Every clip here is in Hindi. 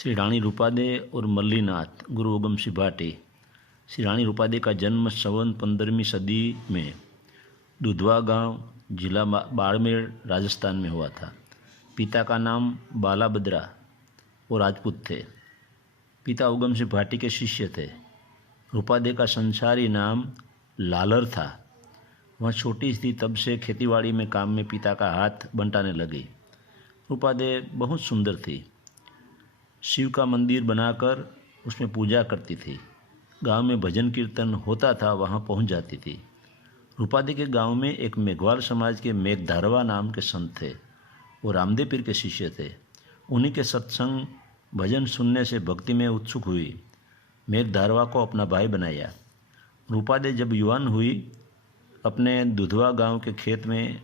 श्री रानी रूपादे और मल्लीनाथ गुरु उगम सिंह भाटी। श्री रानी रूपादे का जन्म संवत 15वीं सदी में दुधवा गांव, जिला बाड़मेर, राजस्थान में हुआ था। पिता का नाम बालाभद्रा और राजपूत थे। पिता उगम सिंह भाटी के शिष्य थे। रूपादे का संसारी नाम लालर था। वह छोटी थी तब से खेतीबाड़ी में काम में पिता का हाथ बंटाने लगी। रूपादे बहुत सुंदर थी। शिव का मंदिर बनाकर उसमें पूजा करती थी। गांव में भजन कीर्तन होता था, वहां पहुंच जाती थी। रूपादे के गांव में एक मेघवाल समाज के मेघधारवा नाम के संत थे। वो रामदेव पीर के शिष्य थे। उन्हीं के सत्संग भजन सुनने से भक्ति में उत्सुक हुई। मेघधारवा को अपना भाई बनाया। रूपादे जब युवान हुई, अपने दुधवा गांव के खेत में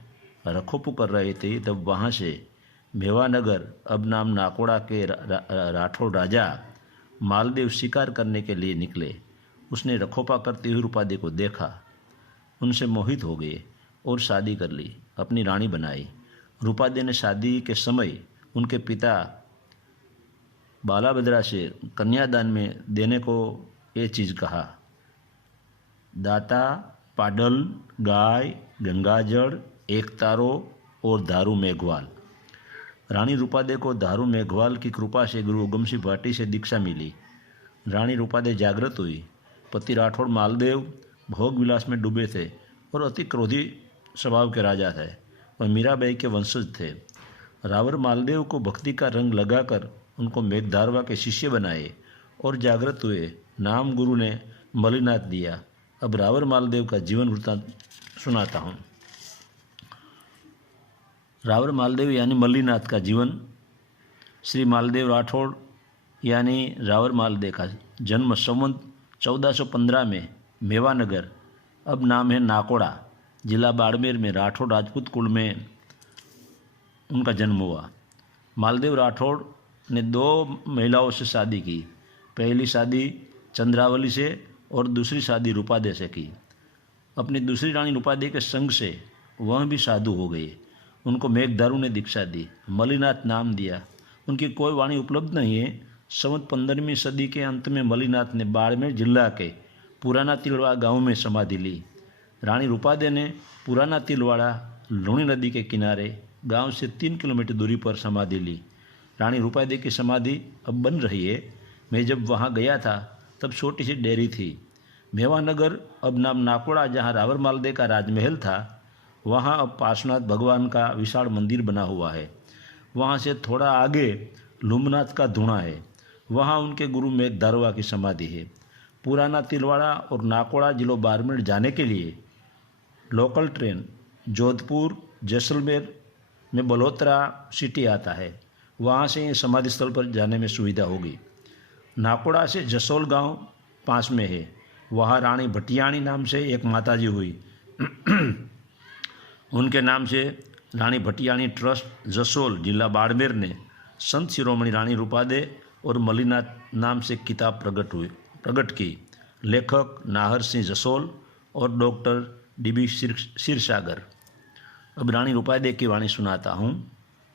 रखोपू कर रही थी, तब वहां से मेवानगर, अब नाम नाकोड़ा के राठौड़ राजा मालदेव शिकार करने के लिए निकले। उसने रखोपा करती हुई रूपादे को देखा, उनसे मोहित हो गए और शादी कर ली, अपनी रानी बनाई। रूपादे ने शादी के समय उनके पिता बालाभद्रा से कन्यादान में देने को ये चीज़ कहा, दाता पाडल, गाय, गंगाजल, एक तारो और दारू मेघवाल। रानी रूपादे को दारू मेघवाल की कृपा से गुरु उगम सिंह भाटी से दीक्षा मिली। रानी रूपादे जागृत हुई। पति राठौड़ मालदेव भोग विलास में डूबे थे और अति क्रोधी स्वभाव के राजा थे। वह मीराबाई के वंशज थे। रावर मालदेव को भक्ति का रंग लगाकर उनको मेघधारवा के शिष्य बनाए और जागृत हुए। नाम गुरु ने मल्लीनाथ दिया। अब रावर मालदेव का जीवन वृत्तांत सुनाता हूँ। रावर मालदेव यानी मल्लीनाथ का जीवन। श्री मालदेव राठौड़ यानी रावर मालदेव का जन्म संवत 1415 में मेवानगर, अब नाम है नाकोड़ा, जिला बाड़मेर में राठौड़ राजपूत कुल में उनका जन्म हुआ। मालदेव राठौड़ ने 2 महिलाओं से शादी की। पहली शादी चंद्रावली से और दूसरी शादी रूपादे से की। अपनी दूसरी रानी रूपादे के संग से वह भी साधु हो गए। उनको मेघधारू ने दीक्षा दी, मल्लीनाथ नाम दिया। उनकी कोई वाणी उपलब्ध नहीं है। संवत 15वीं सदी के अंत में मल्लीनाथ ने बाड़मेर जिला के पुराना तिलवाड़ा गांव में समाधि ली। रानी रूपादे ने पुराना तिलवाड़ा लूणी नदी के किनारे गांव से 3 किलोमीटर दूरी पर समाधि ली। रानी रूपादे की समाधि अब बन रही है। मैं जब वहां गया था तब छोटी सी डेयरी थी। मेवानगर, अब नाम नाकोड़ा, जहां रावर मालदेव का राजमहल था, वहाँ अब पार्श्वनाथ भगवान का विशाल मंदिर बना हुआ है। वहाँ से थोड़ा आगे लुम्बनाथ का धुना है। वहाँ उनके गुरु मेघधारवा की समाधि है। पुराना तिलवाड़ा और नाकोड़ा जिलों बाड़मेर जाने के लिए लोकल ट्रेन जोधपुर, जैसलमेर में बलोत्रा सिटी आता है। वहाँ से समाधि स्थल पर जाने में सुविधा होगी। नाकोड़ा से जसोल गांव पास में है। वहाँ रानी भटियाणी नाम से एक माताजी हुई। उनके नाम से रानी भटियाणी ट्रस्ट जसोल, जिला बाड़मेर ने संत शिरोमणि रानी रूपादे और मल्लीनाथ नाम से किताब प्रकट की। लेखक नाहर सिंह जसोल और डॉक्टर DB क्षीरसागर। अब रानी रूपादे की वाणी सुनाता हूँ।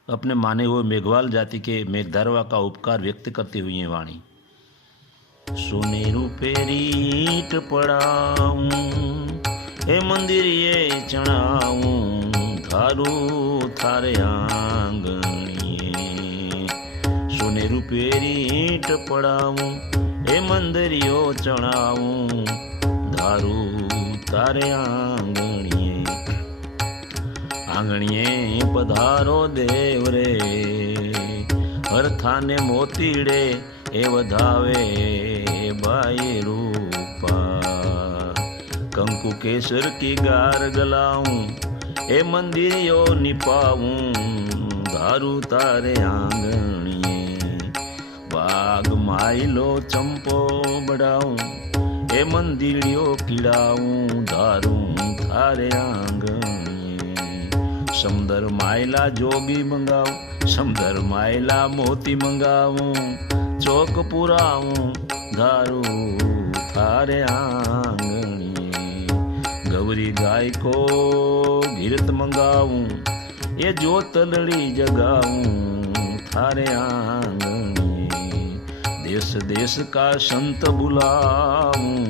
अपने माने हुए मेघवाल जाति के मेघधारवा का उपकार व्यक्त करती हुई ये वाणी। सोनेरू पेरीट पड़ाऊं, हे मंदिर ये चढ़ाऊं, धारू थारे आंगणिए। सोनेरू पेरीट पड़ाऊं, हे मंदिर यो चढ़ाऊं, धारू थारे आंगणिए। आंगणिए पधारो देव रे, हर थाने मोतीड़े ए वधावे बाई रूपा। कंकु केसर की गार गलाऊं, ए मंदिर यो निपाऊं, धारू तारे आंगणिए। बाग माइलो चंपो बढ़ाऊं, ए मंदिर यो किड़ाऊं, धारू थारे आंगणिए। समदर माइला जोगी मंगाऊं, समदर माइला मोती मंगाऊं, चौक पुराऊं, धारू थारे आंगणिए। गौरी गाय को घिरत मंगाऊं, ये जो तलड़ी जगाऊं, थारे आंगणिए। देश देश का संत बुलाऊं,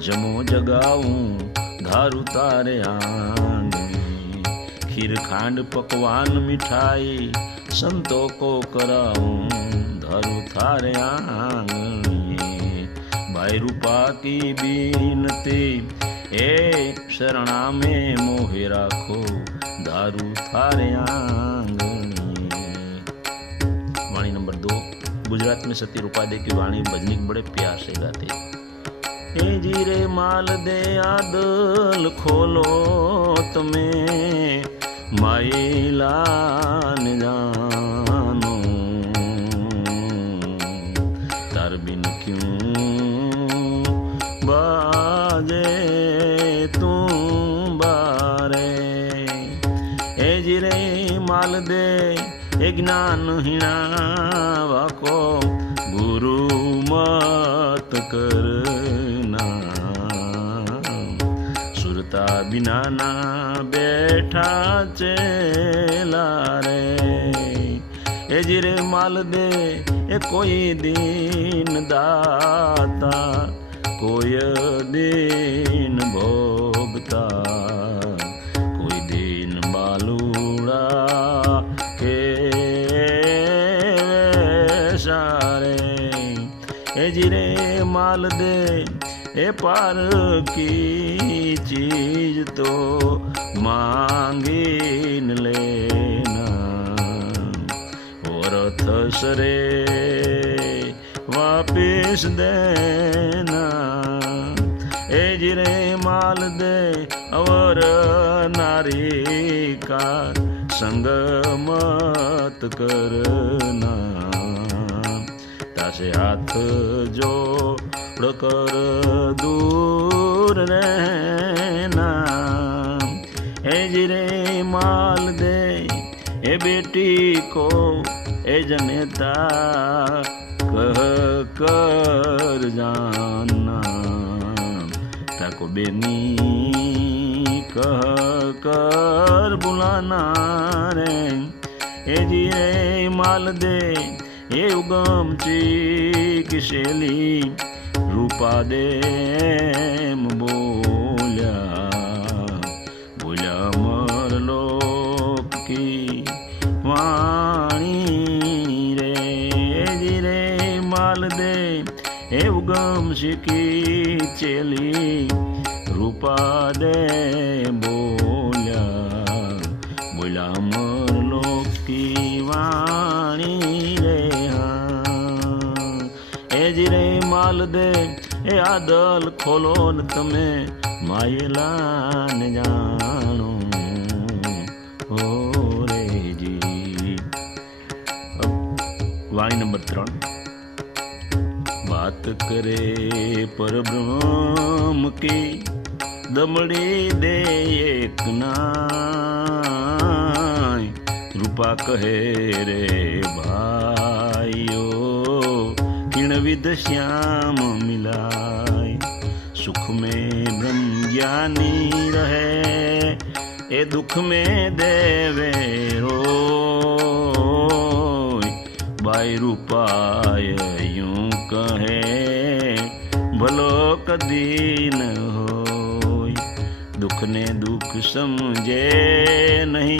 जमो जगाऊं धारू तारे आंगन। खीर खांड पकवान मिठाई संतों को कराऊं, धारू थारे आंगन। भाई रूपा की बीनती ए शरणा में मोहे राखो, धारू थारे आंगन। वाणी नंबर 2। गुजरात में सती रूपा दे की वाणी भजनी बड़े प्यार से गाते। ए जीरे माल दे आदल खोलो तमे, माइला न जानो, तार बिन क्यों बाजे तू बारे। ए जीरे माल दे ए ज्ञान हीणा वाको, गुरु मत करना। सुरता बिना ना बैठा चेला रे। ए जिरे माल दे ए कोई दीन दाता, कोई दीन भोगता, कोई दीन बालूड़ा के सारे। ए जिरे माल दे ए पार की चीज तो मांगी न लेना, और थसरे वापिस देना। ए जिरे माल दे और नारी का संग मत करना, तासे हाथ जोड़ कर दूर रहना। ए जिरे माल दे ए बेटी को ए जनेता, कह कर जाना, ताको बेनी कह कर बुलाना रे। ए जिरे माल दे ए उगम ची किशेली, रूपा दे बोल्या, बोल्या मर लोक की वाणी रे। जिरे माल दे ए उगम शिकी चेली, रूपा दे बोल्या, बोल्या मर लोक की वाणी रे। ए जिरे माल दे ए आदल खोलो न तमे, मायला न जानो हो रे जी। वाणी नंबर 3। बात करे पर ब्रह्म की, दमड़ी दे एक नाय। रूपा कहे रे भाइयो, किण विध श्याम मिलाय। सुख में ब्रह्म ज्ञानी रहे, ए दुख में देवे रोय। बाई रूपाय यूं कहे, भलो कदी न होय। दुख ने दुख समझे नहीं,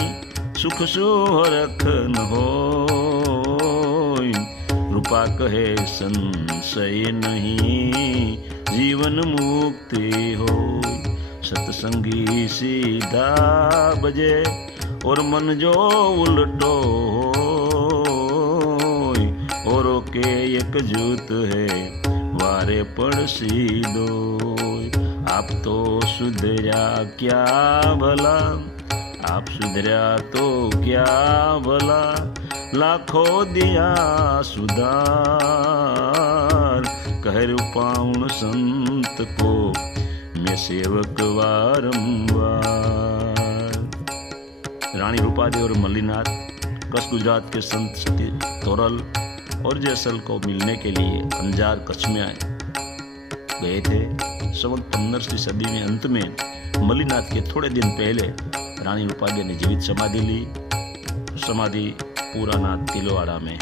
सुख सुहरख न होय। रूपा कहे संशय नहीं, जीवन मुक्ति हो। सत्संगी सीधा बजे, और मन जो उल्टो होय। औरों के एकजुट है, वारे पड़सी दोय। आप तो सुधरा क्या भला, आप सुधरा तो क्या भला। लाखों दिया सुधार, कह रूपाउन संत को मैं सेवक वारंवार। रानी रूपादेवी और मल्लीनाथ कच्छ गुजरात के संत तोरल और जैसल को मिलने के लिए अंजार कच्छ में गए थे। संवत 15वीं सदी में अंत में मल्लीनाथ के थोड़े दिन पहले रानी रूपादेवी ने जीवित समाधि ली। समाधि पूरा नाथ तिलवाड़ा में है।